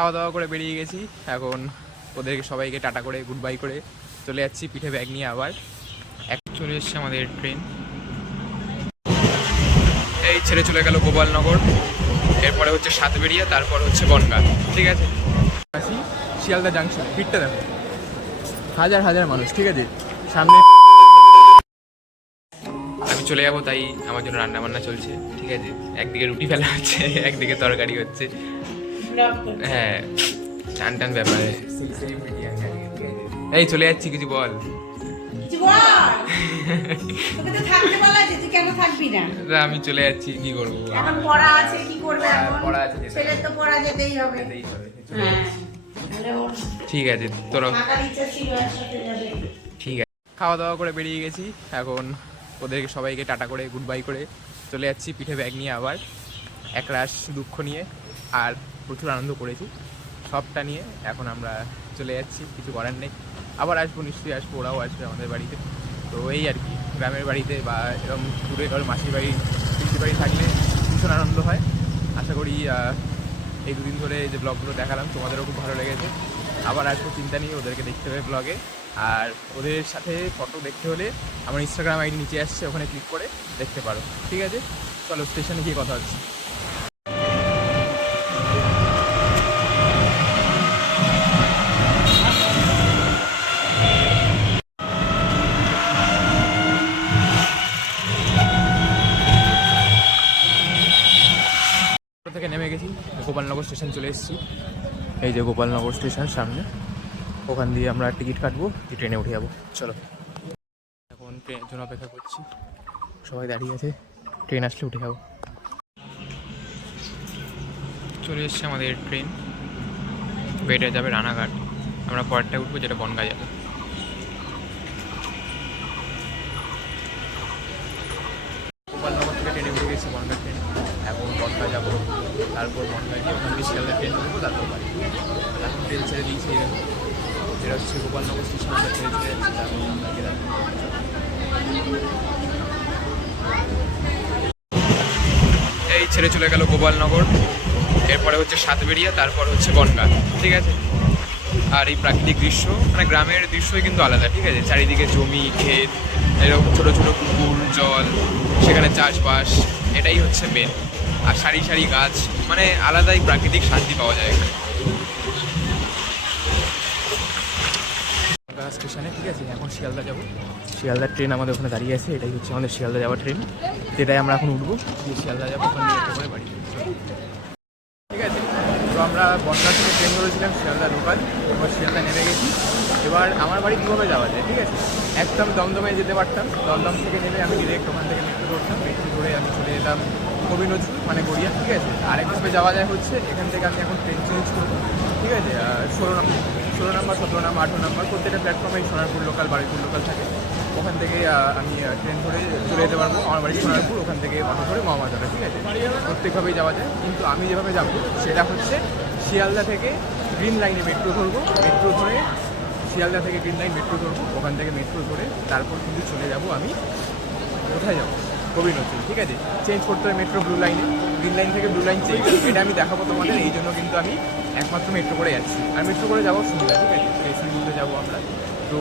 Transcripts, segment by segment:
খাওয়া দাওয়া করে বেরিয়ে গেছি। এখন ওদেরকে সবাইকে টাটা করে গুড বাই করে চলে যাচ্ছি পিঠে ব্যাগ নিয়ে। আবার চলে এসছে আমাদের ট্রেন, এই ছেড়ে চলে গেল গোপালনগর, এরপরে হচ্ছে সাতবেরিয়া, তারপর হচ্ছে বনগাঁ। ঠিক আছে, আসি শিয়ালদা জাংশন। ভিড়টা দেখো, হাজার হাজার মানুষ। ঠিক আছে, সামনে আমি চলে যাবো, তাই আমার জন্য রান্না বান্না চলছে। ঠিক আছে, একদিকে রুটি ফেলা হচ্ছে, একদিকে তরকারি হচ্ছে। হ্যাঁ, টান টান ব্যাপারে। এই চলে যাচ্ছি, কিছু বল। আমি চলে যাচ্ছি, কি করবো, পড়া আছে, কি করবে? পড়া আছে, ছেলের তো পড়া যেতেই হবে। ঠিক আছে, তোরা ঠিক আছে। খাওয়া দাওয়া করে বেরিয়ে গেছি। এখন ওদেরকে সবাইকে টাটা করে গুড বাই করে চলে যাচ্ছি পিঠে ব্যাগ নিয়ে। আবার একরাশ দুঃখ নিয়ে আর প্রচুর আনন্দ করেছি, সবটা নিয়ে এখন আমরা চলে যাচ্ছি। কিছু করার নেই, আবার আসবো, নিশ্চয়ই আসবো, ওরাও আসবে আমাদের বাড়িতে। তো এই আর কি, গ্রামের বাড়িতে বা এরকম দূরে কারোর মাসির বাড়ি পিসির বাড়ি থাকলে ভীষণ আনন্দ হয়। আশা করি এই দুদিন ধরে যে ব্লগগুলো দেখালাম তোমাদেরও খুব ভালো লেগেছে। আবার আসবো, চিন্তা নেই, ওদেরকে দেখতে হবে ব্লগে। আর ওদের সাথে ফটো দেখতে হলে আমার ইনস্টাগ্রাম আইডি নিচে আসছে, ওখানে ক্লিক করে দেখতে পারো। ঠিক আছে, চলো স্টেশনে গিয়ে কথা হচ্ছে। থেকে নেমে গেছি, গোপালনগর স্টেশন চলে এসেছি। এই যে গোপালনগর স্টেশন সামনে, ওখান দিয়ে আমরা টিকিট কাটবো, ট্রেনে উঠে যাবো। চলো, এখন ট্রেনের জন্য অপেক্ষা করছি, সবাই দাঁড়িয়ে আছে, ট্রেন আসলে উঠে যাবো। চলে এসছে আমাদের ট্রেন, বেটে যাবে রানাঘাট, আমরা পরেরটায় উঠবো যেটা বনগাঁ যাবে। গোপালনগর থেকে ট্রেনে উঠে গেছি বনগাঁ ট্রেনে, এখন বনগাঁ যাবো, তারপর বনগাঁ গিয়ে ওখান থেকে শিয়ালদা ট্রেন ধরবো, তারপর বাড়ি। এখন ট্রেন ছেড়ে দিয়েছি, এটা হচ্ছে গোপালনগর স্টেশন, আমরা ছেড়ে চলে যাচ্ছি, তারপর আমরা গেলাম। এই ছেড়ে চলে গেল গোপালনগর, এরপরে হচ্ছে সাতবেরিয়া, তারপর হচ্ছে বনগাঁ। ঠিক আছে, আর এই প্রাকৃতিক দৃশ্য, মানে গ্রামের দৃশ্যই কিন্তু আলাদা। ঠিক আছে, চারিদিকে জমি, ক্ষেত, এরকম ছোটো ছোটো পুকুর, জল, সেখানে চাষবাস, এটাই হচ্ছে মেন। আর সারি সারি গাছ, মানে আলাদাই প্রাকৃতিক শান্তি পাওয়া যায় এখানে স্টেশনে। ঠিক আছে, এখন শিয়ালদা যাবো, শিয়ালদার ট্রেন আমাদের ওখানে দাঁড়িয়ে আছে, এটাই হচ্ছে আমাদের শিয়ালদা যাওয়ার ট্রেন, যেটাই আমরা এখন উঠবো, দিয়ে শিয়ালদা যাবো, ওখান দিয়ে একটা করে বাড়ি। ঠিক আছে, তো আমরা বনগাঁ থেকে ট্রেন ধরেছিলাম শিয়ালদা লোকাল, এবার শিয়ালদা নেমে গেছি। এবার আমার বাড়ি কীভাবে যাওয়া যায়? ঠিক আছে, একদম দমদমে যেতে পারতাম, দমদম থেকে নেমে আমি ডিরেক্ট ওখান থেকে মেট্রো ধরতাম, মেট্রো ধরে আমি চলে যেতাম কবি নজরুল, মানে গড়িয়া। ঠিক আছে, আরেকভাবে যাওয়া যায় হচ্ছে এখান থেকে আমি এখন ট্রেন চেঞ্জ করবো। ঠিক আছে, 16 নম্বর, 17 নম্বর, 18 নম্বর প্রত্যেকটা প্ল্যাটফর্মে সোনারপুর লোকাল, বারুইপুর লোকাল থাকে। ওখান থেকে আমি ট্রেন ধরে চলে যেতে পারবো আমার বাড়ি সোনারপুর, ওখান থেকে অটো ধরে মহামাজারে। ঠিক আছে, প্রত্যেকভাবেই যাওয়া যায়, কিন্তু আমি যেভাবে যাবো সেটা হচ্ছে শিয়ালদা থেকে গ্রিন লাইনে মেট্রো ধরবো, মেট্রো ধরে শিয়ালদা থেকে গ্রিন লাইন মেট্রো ধরবো, ওখান থেকে মেট্রো ধরে তারপর কিন্তু চলে যাব আমি কোথায় যাবো, কবি নজরুল। ঠিক আছে, চেঞ্জ করতে হবে মেট্রো ব্লু লাইনে, গ্রিন লাইন থেকে ব্লু লাইন চেঞ্জ, এটা আমি দেখাবো তোমাদের। এই জন্য কিন্তু আমি একমাত্র মেট্রো করে যাচ্ছি, আর মেট্রো করে যাওয়ার সুবিধা। ঠিক আছে, এসির মধ্যে যাবো আমরা। তো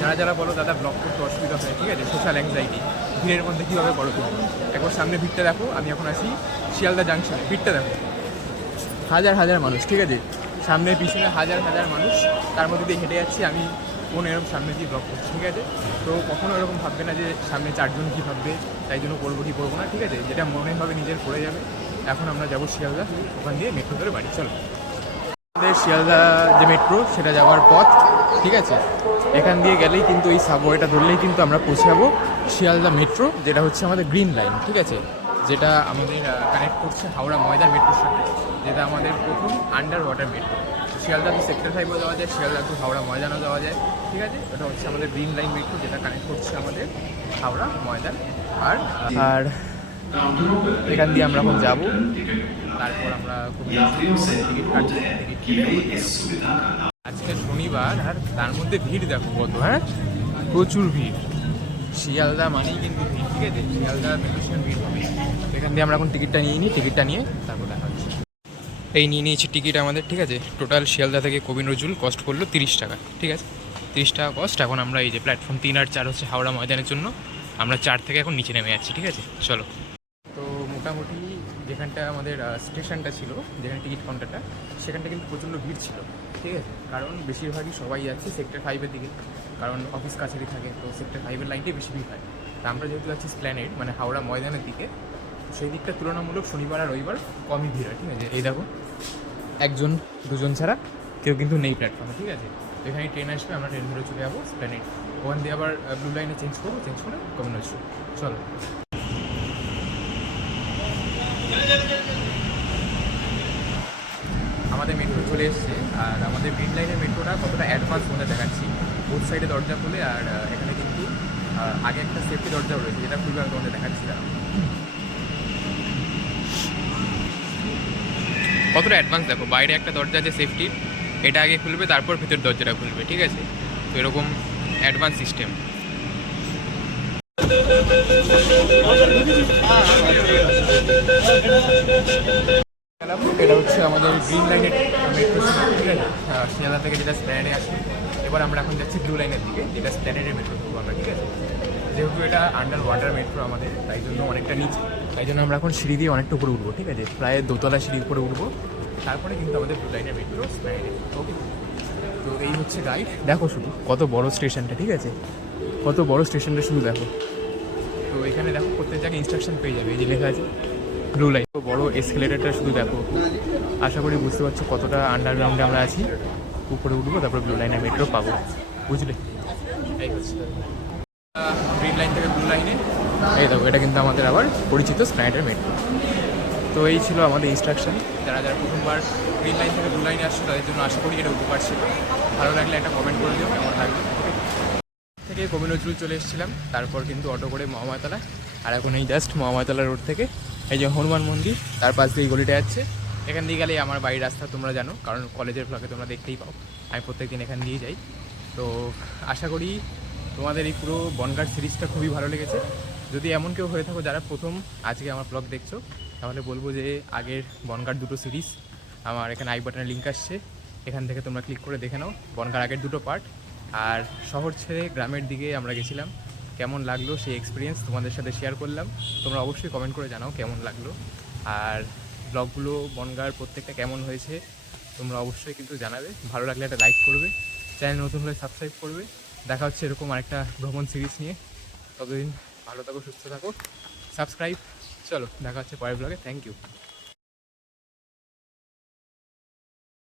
যারা যারা বলো দাদা ব্লগ করতে অসুবিধা হয়, ঠিক আছে, সোশ্যাল অ্যাংজাইটি, ভিড়ের মধ্যে কীভাবে করো তুমি, একবার সামনে ভিড়টা দেখো। আমি এখন আছি শিয়ালদা জাংশনে, ভিড়টা দেখো, হাজার হাজার মানুষ। ঠিক আছে, সামনে পিছনে হাজার হাজার মানুষ, তার মধ্যে দিয়ে হেঁটে যাচ্ছি আমি, কোন এরকম সামনে দিয়ে ব্লগ করছি। ঠিক আছে, তো কখনো এরকম ভাববে না যে সামনে 4 জন কী ভাববে, তাই জন্য করবো কি করবো না। ঠিক আছে, যেটা মনে হবে নিজের করে যাবে। এখন আমরা যাবো শিয়ালদা, ওখান দিয়ে মেট্রো ধরে বাড়ি। চলো, আমাদের শিয়ালদা যে মেট্রো সেটা যাওয়ার পথ। ঠিক আছে, এখান দিয়ে গেলেই কিন্তু এই সাবওয়েটা ধরলেই কিন্তু আমরা পৌঁছে যাবো শিয়ালদা মেট্রো, যেটা হচ্ছে আমাদের গ্রিন লাইন। ঠিক আছে, যেটা আমাদের কানেক্ট করছে হাওড়া ময়দান মেট্রোর সাথে, যেটা আমাদের প্রথম under water metro. Sealdah to sector 5ও যাওয়া যায়, শিয়ালদা টু হাওড়া ময়দানও যাওয়া যায়। ঠিক আছে, এটা হচ্ছে আমাদের গ্রিন লাইন মেট্রো, যেটা কানেক্ট করছে আমাদের হাওড়া ময়দান। আর আর এখান দিয়ে আমরা এখন যাবো, তারপর আমরা খুব টিকিট কাটবো। আজকে শনিবার, আর তার মধ্যে ভিড় দেখো কত, হ্যাঁ প্রচুর ভিড়। শিয়ালদা মানেই কিন্তু ভিড়। ঠিক আছে, শিয়ালদা মেট্রো স্টেশন ভিড় হবে। এখান দিয়ে আমরা এখন টিকিটটা নিয়ে নিই, টিকিটটা নিয়ে তারপর দেখা হচ্ছে। এই নিয়ে নিয়েছি টিকিট আমাদের, ঠিক আছে। টোটাল শিয়ালদা থেকে কবি নজরুল কস্ট করলো 30 টাকা, ঠিক আছে। 30 টাকা কস্ট। এখন আমরা এই যে প্ল্যাটফর্ম 3 আর 4 হচ্ছে হাওড়া ময়দানের জন্য, আমরা 4 থেকে এখন নিচে নেমে যাচ্ছি, ঠিক আছে। চলো। তো মোটামুটি যেখানটা আমাদের স্টেশনটা ছিল, যেখানে টিকিট কাউন্টারটা, সেখানটা কিন্তু প্রচণ্ড ভিড় ছিল, ঠিক আছে। কারণ বেশিরভাগই সবাই যাচ্ছে সেক্টর 5-এর দিকে, কারণ অফিস কাছারি থাকে, তো সেক্টর 5-এর লাইনটাই বেশি ভিড় হয়। তা আমরা যেহেতু যাচ্ছি স্প্ল্যানেড মানে হাওড়া ময়দানের দিকে, সেই দিকটা তুলনামূলক শনিবার আর রবিবার কমই ভিড় হয়, ঠিক আছে। এই দেখো, একজন দুজন ছাড়া কেউ কিন্তু নেই প্ল্যাটফর্মে, ঠিক আছে। এখানে ট্রেন আসবে, আমরা ট্রেন ধরে চলে যাবো স্প্ল্যানেড, ওখান দিয়ে আবার ব্লু লাইনে চেঞ্জ করবো, চেঞ্জ করে কবি নজরুল। চলো। আমাদের মেট্রো চলে এসছে, আর আমাদের মেন লাইনের মেট্রোটা কতটা অ্যাডভান্স মধ্যে দেখাচ্ছি। বোথ সাইডে দরজা খুলে, আর এখানে কিন্তু আগে একটা সেফটি দরজাও রয়েছে, যেটা খুবই আমি তোমাদের দেখাচ্ছি। কতটা অ্যাডভান্স দেখো, বাইরে একটা দরজা আছে সেফটির, এটা আগে খুলবে তারপর ভিতর দরজাটা খুলবে, ঠিক আছে। তো এরকম অ্যাডভান্স সিস্টেম। এটা হচ্ছে আমাদের গ্রিন লাইনের মেট্রো, ঠিক আছে। শিয়ালদা থেকে যেটা স্প্ল্যানেডে আসে, এবার আমরা এখন যাচ্ছি ব্লু লাইনের দিকে, যেটা স্প্ল্যানেডের মেট্রো ধরবো আমরা, ঠিক আছে। যেহেতু এটা আন্ডার ওয়াটার মেট্রো আমাদের, তাই জন্য অনেকটা নিচে, তাই জন্য আমরা এখন সিঁড়ি দিয়ে অনেকটা উপরে উঠবো, ঠিক আছে। প্রায় দোতলা সিঁড়ির উপরে উঠবো, তারপরে কিন্তু আমাদের ব্লু লাইনের মেট্রো স্প্ল্যানেডে। ওকে, তো এই হচ্ছে গাইড। দেখো শুধু কত বড় স্টেশনটা, ঠিক আছে, কত বড় স্টেশনটা শুধু দেখো। তো এখানে দেখো প্রত্যেক জায়গায় ইনস্ট্রাকশন পেয়ে যাবে, এই যে লেখা আছে ব্লু লাইন। তো বড় এসকেলেটারটা শুধু দেখো, আশা করি বুঝতে পারছো কতটা আন্ডারগ্রাউন্ডে আমরা আছি। উপরে উঠবো, তারপর ব্লু লাইনের মেট্রো পাবো, বুঝলে। এই হচ্ছে গ্রিন লাইন থেকে ব্লু লাইনে, এই দেখো এটা কিন্তু আমাদের আবার পরিচিত স্প্ল্যানেডের মেট্রো। তো এই ছিল আমাদের ইনস্ট্রাকশন। যারা যারা প্রথমবার গ্রিন লাইন থেকে ব্লু লাইনে আসছে, তাদের জন্য আশা করি এটা উপকার ছিল। ভালো লাগলে একটা কমেন্ট করে দিও কেমন লাগবে। থেকে কবি নজরুল চলে এসেছিলাম, তারপর কিন্তু অটো করে মহামায়াতলা, আর এখন এই জাস্ট মহামায়াতলা রোড থেকে এই যে হনুমান মন্দির, তার পাশ দিয়ে এই গলিটা যাচ্ছে। এখান দিয়ে গেলেই আমার বাড়ির রাস্তা, তোমরা জানো, কারণ কলেজের ব্লগে তোমরা দেখতেই পাও আমি প্রত্যেকদিন এখান দিয়ে যাই। তো আশা করি তোমাদের এই পুরো বনগাঁ সিরিজটা খুবই ভালো লেগেছে। যদি এমন কেউ হয়ে থাকো যারা প্রথম আজকে আমার ব্লগ দেখছো, তাহলে বলবো যে আগের বনগাঁর দুটো সিরিজ আমার এখানে আই বাটনের লিঙ্ক আসছে, এখান থেকে তোমরা ক্লিক করে দেখে নাও বনগাঁর আগের দুটো পার্ট। আর শহর ছেড়ে গ্রামের দিকে আমরা গেছিলাম, কেমন লাগলো সেই এক্সপিরিয়েন্স তোমাদের সাথে শেয়ার করলাম। তোমরা অবশ্যই কমেন্ট করে জানাও কেমন লাগলো। আর ব্লগগুলো বনগাঁর প্রত্যেকটা কেমন হয়েছে তোমরা অবশ্যই কিন্তু জানাবে। ভালো লাগলে একটা লাইক করবে, চ্যানেল নতুন হলে সাবস্ক্রাইব করবে। দেখা হচ্ছে এরকম আরেকটা ভ্রমণ সিরিজ নিয়ে। ততদিন ভালো থাকো, সুস্থ থাকো, সাবস্ক্রাইব। চলো দেখা হচ্ছে পরের ব্লগে। Thank you.